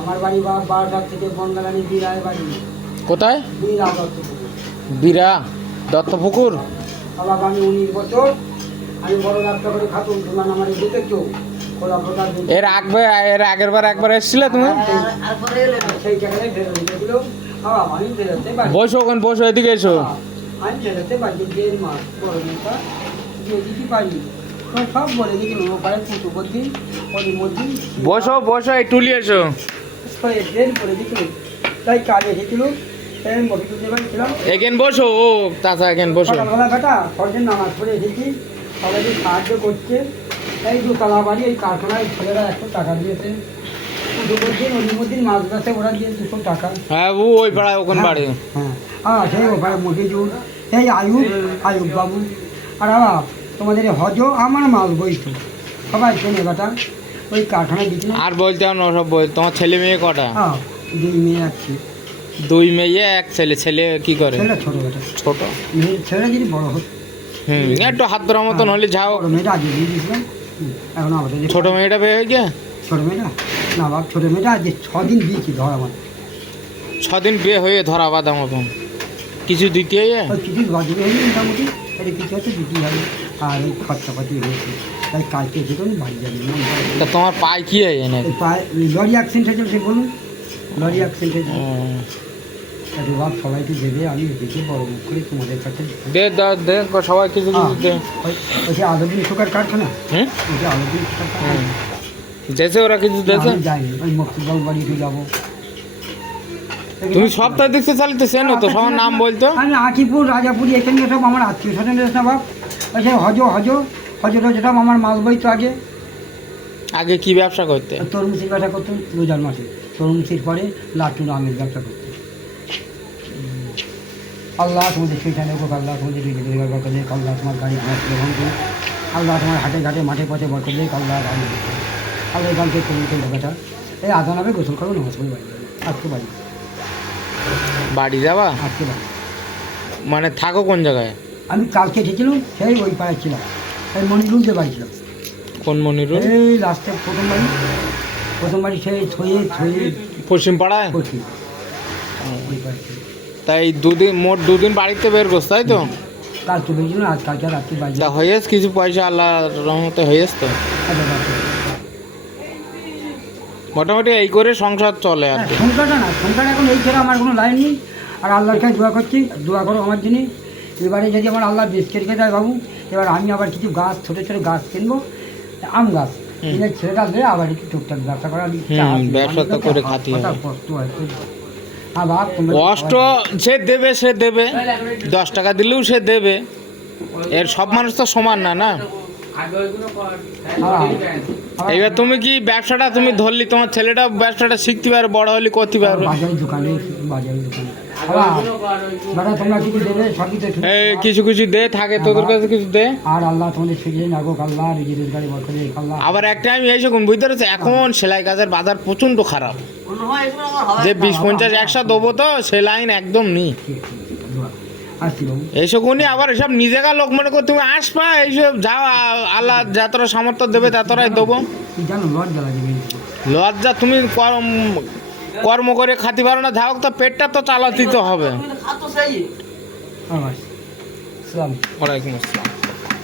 আমার বাড়ি বারোটার থেকে বন্দারানি বিরায় বাড়ি। কোথায়? বিরা দত্তপুকুর। বীরা দত্তপুকুর। বাবা আমি 19 বছর, আমি বড় ব্যবসা করে খাতুন তোমার আমার দেখেছো খোলা প্রকার। এর আগের বার একবার এসেছিলে তুমি? সেই জায়গায় ফেরত দিয়েছিল। বাবা আমি ফেরতে পারি। বসো ওখানে, বসো, এদিকে এসো। আমি ফেরতে পারি, 1.5 মাস বড় মেয়েটা দিয়ে দিতে পারি। সব বলে দিয়েছিল ওপারে পুটু বদ্দি মধ্যে বসো বসো, এই টুলি এসো। ডেট করে দিয়েছিল। তাই কাজ এসেছিল, এখানে বসো। ও তাছা এখানে বসো। সকালবেলা বেটা সরকার নামাজ পড়ে এসেছি, সবাইকে সাহায্য করছে। এই দোতলা বাড়ি, এই কারখানায় ছেলেরা 100 টাকা দিয়েছে। নদীমদ্দিন মাছ গাছে ওরা দিয়ে 200 টাকা। হ্যাঁ ওই পাড়ায় ওখানে বাড়ি। হ্যাঁ সেই ওখানে মতিজুর, এই আয়ুব বাবু। আর তোমাদের হজ আমার মাল বইতো সবাই চেনে বেটা, ওই কারখানায় দিচ্ছি না। আর বলতে হবে না সব বই। তোমার ছেলে মেয়ে কটা? 2 মেয়ে আছে। 2 মেয়ে 1 ছেলে। ছেলে কি করে? ছেলেটা ছোটো বেটা। ছোট? মেয়ে ছেলেটা যদি বড় হতো একটু হাত ধরার মতন হলে যাও। বড় মেয়েটা আগে দিয়ে দিয়েছিলাম, এখন আমাদের ছোট মেয়েটা বিয়ে হয়ে গিয়ে? ছোটো মেয়েটা না বাবা, ছোটো মেয়েটা আজকে 6 দিন দিয়েছি ধরা মানে। 6 দিন বিয়ে হয়ে ধরা বাঁধা মতন কিছু দিতে হয়? ওই কিছু বাজবে হয়নি মোটামুটি, এটা কিছু হচ্ছে দিতেই হবে। আর এই খরচাপাতি হয়েছে, তাই কালকে যেত আমি বাড়ি যাবি না। তা তোমার পায়ে কি হয় এনে? পায়ে লরি অ্যাক্সিডেন্ট হয়েছে, সে বলুন লরি অ্যাক্সিডেন্ট হয়েছে। বাপ সবাইকে দেবে, আমি দেখি বড় মুখ করে তোমাদের কাছে দে দে সবাই কিছু কিছু দে। ওই যে আলোদিন সুগার কারখানা, ওই যে আলোদিন সুগার কারখানা দেশে ওরা কিছু দেশে যায়নি। ওই মুক্তিবাবু বাড়িতে যাবো। তুমি সপ্তাহে দেখতে চালিতে চেন তো, সবার নাম বলতো। আমি আকিপুর রাজাপুরি এখানে সব আমার আত্মীয় স্বজন না বাপ। ওই যে হজটা সব আমার মাল বই তো আগে। আগে কি ব্যবসা করতে? তরমুজের ব্যবসা করতাম রোজার মাসে। তরমুজের পরে লাট্টু আমের ব্যবসা করতাম। আল্লাহ তোমাদের সেইখানে হোক, আল্লাহ তোমাদের বরকত দেখ, আল্লাহ তোমার গাড়ি ঘোড়া গ্রহণ করে, আল্লাহ তোমার হাটে ঘাটে মাঠে পথে বরকত দেখ, আল্লাহ গাড়ি আল্লাহ গানকে তরমুজের ব্যাপারটা এই আদান হবে, গোসল করবো, নামাজ পড়ে বাড়ি যাবে। আজকে বাড়ি বাড়ি যাবা? আজকে বাড়ি। মানে থাকো কোন জায়গায়? আমি কালকে এসেছিলাম, সেই ওই পাড়ায় ছিলাম, এই মনিরুলতে বাড়ি ছিলাম। কোন মনিরুল? এই রাস্তায় প্রথম বাড়ি সেই ছয়ে পশ্চিম পাড়ায়। পশ্চিম ওই পাড়ায় ছিল। তাই মোট 2 দিন বাড়িতে বের করছ, তাই তো? কাল তো বেরিয়েছিল না, আজ কালকে রাত্রি বাড়ি তা হয়েছে কিছু পয়সা আল্লাহর রহমতে হয়েছে তো? মোটামুটি এই করে সংসার চলে আর কি। সংখ্যাটা না, সংখ্যাটা এখন এই ছাড়া আমার কোনো লাইন নেই। আর আল্লাহর কাছে দোয়া করছি, দোয়া করো আমার জন্য। এবারে যদি আমার আল্লাহ বেশ রেখে দেয় বাবু, এবার আমি আবার কিছু গাছ ছোটো ছোটো গাছ কিনবো, আম গাছ কিনে ছেলেটা দেবে, আবার একটু টুকটাক ব্যবসা করার ব্যবসা তো করে খাতি হয়। কষ্ট হয় খুব। হ্যাঁ বাপ, কষ্ট সে দেবে 10 টাকা দিলেও সে দেবে। এর সব মানুষ তো সমান না না। এবার তুমি কি ব্যবসাটা তুমি ধরলি, তোমার ছেলেটা ব্যবসাটা শিখতে পারবে, বড় হলে করতে পারবে। বাজারের দোকানে তোমরা কিছু দেবে, সবই তো কিছু কিছু দে থাকে, তোদের কাছে কিছু দে। আর আল্লাহ তোমাদের সুযোগ নাগো, আল্লাহ রুজি রোজগারে বরকত দেখ আল্লাহ। আবার একটা আমি এসে কোন বুঝতে পারছি, এখন সেলাই কাজের বাজার প্রচন্ড খারাপ। যে 20-50-100 দেবো তো সে লাইন একদম নেই। এইসব উনি আবার এসব নিজেকার লোক মনে করে তুমি আসবা, এইসব যাও, আল্লাহ যতটা সামর্থ্য দেবে ততটাই দেবো। লজ্জা, তুমি কর্ম করে খাতে পারো না, যাও তো পেটটা তো চালাতেই তো হবে। ওয়ালাইকুম আসসালাম।